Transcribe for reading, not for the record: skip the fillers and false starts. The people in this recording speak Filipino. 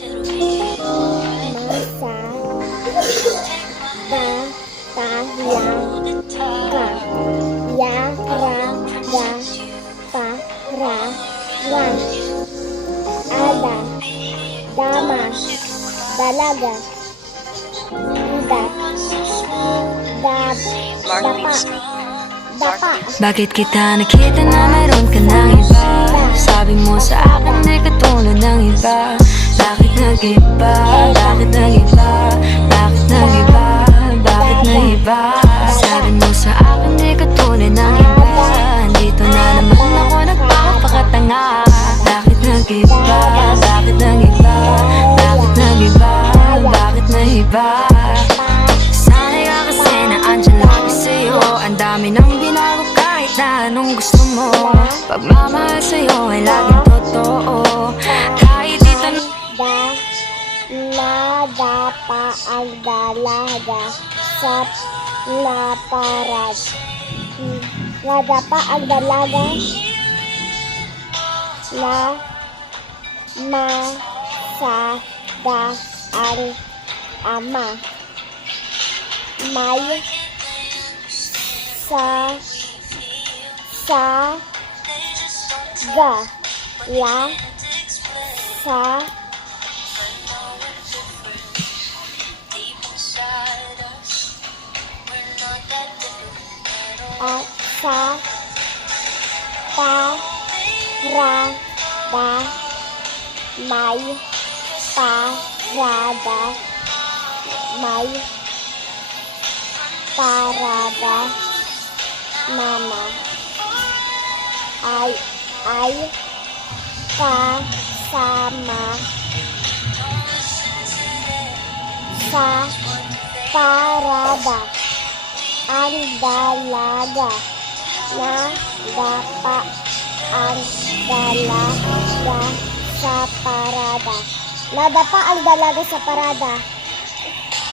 masa, batalang ka, yaraga, parawan, ada, dama, dalaga, ida, dapa, dapa. Bakit kita nakita na meron ka ng iba? Sabi mo sa akin di katulad ng iba. Bakit nag-iba? Bakit nag-iba? Bakit nag-iba? Bakit nag-iba? Sabi mo sa akin di katulad ng iba. Dito na naman ako nagpapakatanga. Bakit nag-iba? Bakit nag-iba? Bakit nag-iba? Bakit nag-iba? Sana'y ka kasi na andyan lagi sa'yo. Ang dami nang binago kahit na anong gusto mo. Pagmamahal sa'yo ay laging totoo. Kahit dito nadapa ang dalaga sa naparad. Nadapa ang dalaga na masada ang ama. May ga la sa at sa parada may parada mama ay kasama sa parada ang dalaga na dapa ang dalaga sa parada. Nadapa ang dalaga sa parada.